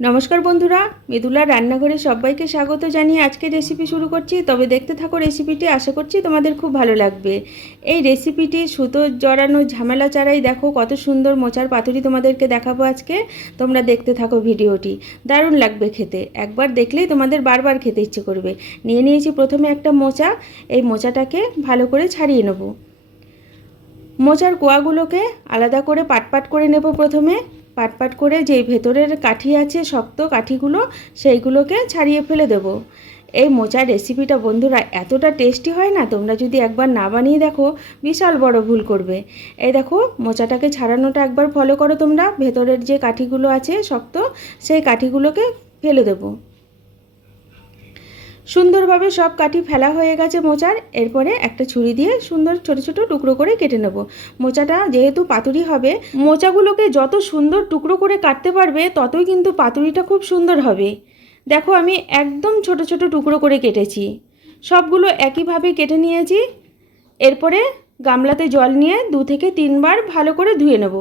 নমস্কার বন্ধুরা, মৃদুলা রান্নাঘরে সবাইকে স্বাগত জানিয়ে আজকে রেসিপি শুরু করছি। তবে দেখতে থাকো রেসিপিটি আশা করছি তোমাদের খুব ভালো লাগবে। এই রেসিপিটি সুতো জড়ানো ঝামেলা ছাড়াই দেখো কত সুন্দর মোচার পাতুরি তোমাদেরকে দেখাবো আজকে। তোমরা দেখতে থাকো ভিডিওটি। দারুণ লাগবে খেতে। একবার দেখলেই তোমাদের বারবার খেতে ইচ্ছে করবে। নিয়ে নিয়েছি প্রথমে একটা মোচা। এই মোচাটাকে ভালো করে ছাড়িয়ে নেব। মোচার কোয়াগুলোকে আলাদা করে পাট পাট করে নেব প্রথমে। পাট পাট করে যেই ভেতরের কাঠি আছে, শক্ত কাঠিগুলো, সেইগুলোকে ছাড়িয়ে ফেলে দেবো। এই মোচার রেসিপিটা বন্ধুরা এতটা টেস্টি হয় না? তোমরা যদি একবার না বানিয়ে দেখো, বিশাল বড় ভুল করবে। এই দেখো, মোচাটাকে ছাড়ানোটা একবার ফলো করো তোমরা। ভেতরের যে কাঠিগুলো আছে, শক্ত, সেই কাঠিগুলোকে ফেলে দেবো। সুন্দরভাবে সব কাঠি ফেলা হয়ে গেছে মোচার। এরপরে একটা ছুরি দিয়ে সুন্দর ছোট ছোট টুকরো করে কেটে নেব। মোচাটা যেহেতু পাতুরি হবে, মোচাগুলোকে যত সুন্দর টুকরো করে কাটতে পারবে, ততই কিন্তু পাতুরিটা খুব সুন্দর হবে। দেখো আমি একদম ছোট ছোট টুকরো করে কেটেছি। সবগুলো একইভাবে কেটে নিয়েছি। এরপরে গামলাতে জল নিয়ে দু থেকে তিনবার ভালো করে ধুয়ে নেব।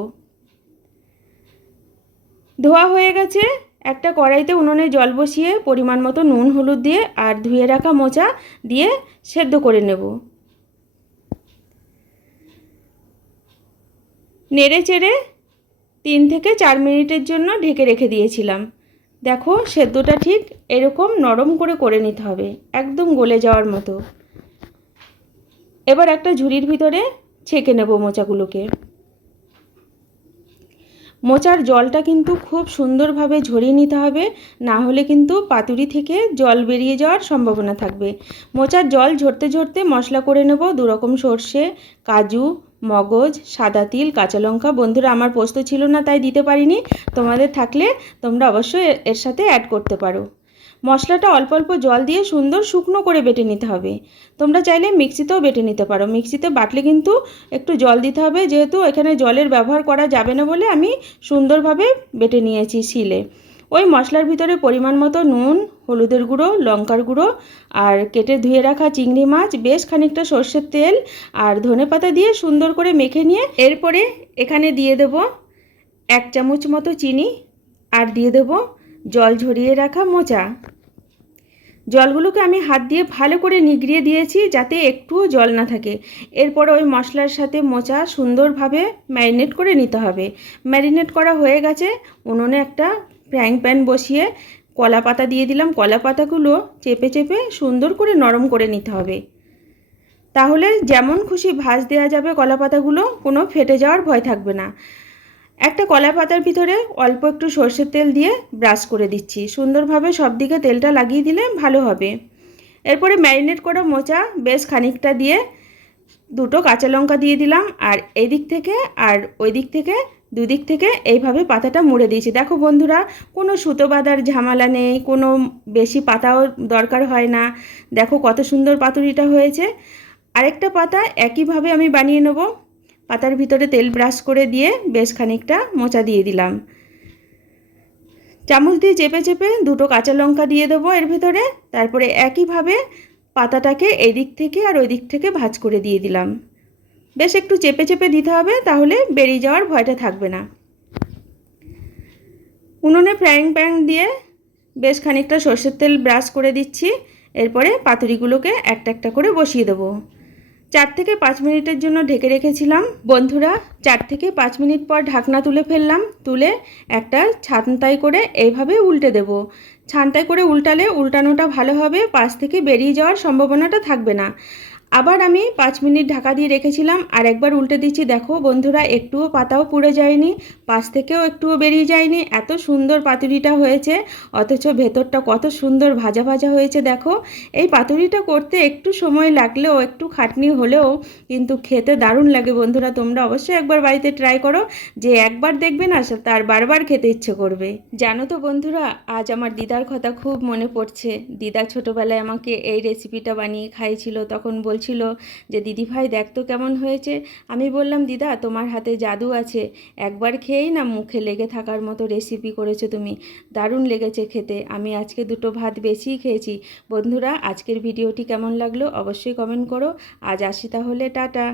ধোয়া হয়ে গেছে। একটা কড়াইতে উনুনে জল বসিয়ে পরিমাণ মতো নুন, হলুদ দিয়ে আর ধুয়ে রাখা মোচা দিয়ে সেদ্ধ করে নেব। নেড়ে চেড়ে তিন থেকে চার মিনিটের জন্য ঢেকে রেখে দিয়েছিলাম। দেখো, সেদ্ধটা ঠিক এরকম নরম করে করে নিতে হবে, একদম গলে যাওয়ার মতো। এবার একটা ঝুড়ির ভিতরে ছেঁকে নেব মোচাগুলোকে। মোচার জলটা কিন্তু খুব সুন্দরভাবে ঝরিয়ে নিতে হবে, না হলে কিন্তু পাতুরি থেকে জল বেরিয়ে যাওয়ার সম্ভাবনা থাকবে। মোচার জল ঝরতে ঝরতে মশলা করে নেব দুরকম সর্ষে, কাজু, মগজ, সাদা তিল, কাঁচা লঙ্কা। বন্ধুরা, আমার পোস্ত ছিল না, তাই দিতে পারিনি। তোমাদের থাকলে তোমরা অবশ্যই এর সাথে অ্যাড করতে পারো। মশলাটা অল্প অল্প জল দিয়ে সুন্দর শুকনো করে বেটে নিতে হবে। তোমরা চাইলে মিক্সিতেও বেটে নিতে পারো। মিক্সিতে বাটলে কিন্তু একটু জল দিতে হবে। যেহেতু এখানে জলের ব্যবহার করা যাবে না বলে আমি সুন্দরভাবে বেটে নিয়েছি শিলে। ওই মশলার ভিতরে পরিমাণ মতো নুন, হলুদের গুঁড়ো, লঙ্কার গুঁড়ো আর কেটে ধুয়ে রাখা চিংড়ি মাছ, বেশ খানিকটা সর্ষের তেল আর ধনে পাতা দিয়ে সুন্দর করে মেখে নিয়ে এরপরে এখানে দিয়ে দেব এক চামচ মতো চিনি আর দিয়ে দেব জল ঝরিয়ে রাখা মোচা। জলগুলোকে আমি হাত দিয়ে ভালো করে নিগড়িয়ে দিয়েছি যাতে একটুও জল না থাকে। এরপর ওই মশলার সাথে মোচা সুন্দরভাবে ম্যারিনেট করে নিতে হবে। ম্যারিনেট করা হয়ে গেছে। উনুনে একটা ফ্রাইং প্যান বসিয়ে কলা পাতা দিয়ে দিলাম। কলা পাতাগুলো চেপে চেপে সুন্দর করে নরম করে নিতে হবে। তাহলে যেমন খুশি ভাজ দেওয়া যাবে কলা পাতাগুলো, কোনো ফেটে যাওয়ার ভয় থাকবে না। একটা কলা পাতার ভিতরে অল্প একটু সর্ষের তেল দিয়ে ব্রাশ করে দিচ্ছি। সুন্দরভাবে সব দিকে তেলটা লাগিয়ে দিলে ভালো হবে। এরপরে ম্যারিনেট করা মোচা বেশ খানিকটা দিয়ে দুটো কাঁচা লঙ্কা দিয়ে দিলাম আর এই দিক থেকে আর ওই দিক থেকে দুদিক থেকে এইভাবে পাতাটা মুড়ে দিয়েছি। দেখো বন্ধুরা, কোনো সুতো বাঁধার ঝামেলা নেই, কোনো বেশি পাতাও দরকার হয় না। দেখো কত সুন্দর পাতুরিটা হয়েছে। আরেকটা পাতা একইভাবে আমি বানিয়ে নেব। পাতার ভিতরে তেল ব্রাশ করে দিয়ে বেশ খানিকটা মোচা দিয়ে দিলাম। চামচ দিয়ে চেপে চেপে দুটো কাঁচা লঙ্কা দিয়ে দেবো এর ভিতরে। তারপরে একইভাবে পাতাটাকে এদিক থেকে আর ওই দিক থেকে ভাজ করে দিয়ে দিলাম। বেশ একটু চেপে চেপে দিতে হবে, তাহলে বেরিয়ে যাওয়ার ভয়টা থাকবে না। উনুনে ফ্রাইং প্যান দিয়ে বেশ খানিকটা সর্ষের তেল ব্রাশ করে দিচ্ছি। এরপরে পাতুরিগুলোকে একটা একটা করে বসিয়ে দেবো। চার থেকে পাঁচ মিনিটের জন্য ঢেকে রেখেছিলাম। বন্ধুরা, চার থেকে পাঁচ মিনিট পর ঢাকনা তুলে ফেললাম, তুলে একটা ছানতাই করে এইভাবে উল্টে দেব। ছানতাই করে উল্টালে উল্টানোটা ভালো হবে, পাশ থেকে বেরিয়ে যাওয়ার সম্ভাবনাটা থাকবে না। আবার আমি পাঁচ মিনিট ঢাকা দিয়ে রেখেছিলাম, আর একবার উল্টে দিচ্ছি, দেখো বন্ধুরা, একটুও পাতাও পুড়ে যায়নি, পাশ থেকেও একটুও বেরিয়ে যায়নি, এত সুন্দর পাতুরিটা হয়েছে, অথচ ভেতরটা কত সুন্দর ভাজা ভাজা হয়েছে, দেখো। এই পাতুরিটা করতে একটু সময় লাগলেও, একটু খাটনি হলেও কিন্তু খেতে দারুণ লাগে বন্ধুরা, তোমরা অবশ্যই একবার বাড়িতে ট্রাই করো, যে একবার দেখবে না তার বারবার খেতে ইচ্ছে করবে। জানো তো বন্ধুরা, আজ আমার দিদার কথা খুব মনে পড়ছে, দিদা ছোটোবেলায় আমাকে এই রেসিপিটা বানিয়ে খাইছিল তখন বলছিল যে দিদিভাই দেখ তো কেমন হয়েছে। আমি বললাম, দিদা, তোমার হাতে জাদু আছে। একবার খেয়েই না মুখে লেগে থাকার মতো রেসিপি করেছ তুমি। দারুণ লেগেছে খেতে। আমি আজকে দুটো ভাত বেশিই খেয়েছি। বন্ধুরা, আজকের ভিডিওটি কেমন লাগল অবশ্যই কমেন্ট করো। আজ আসি তাহলে, টাটা।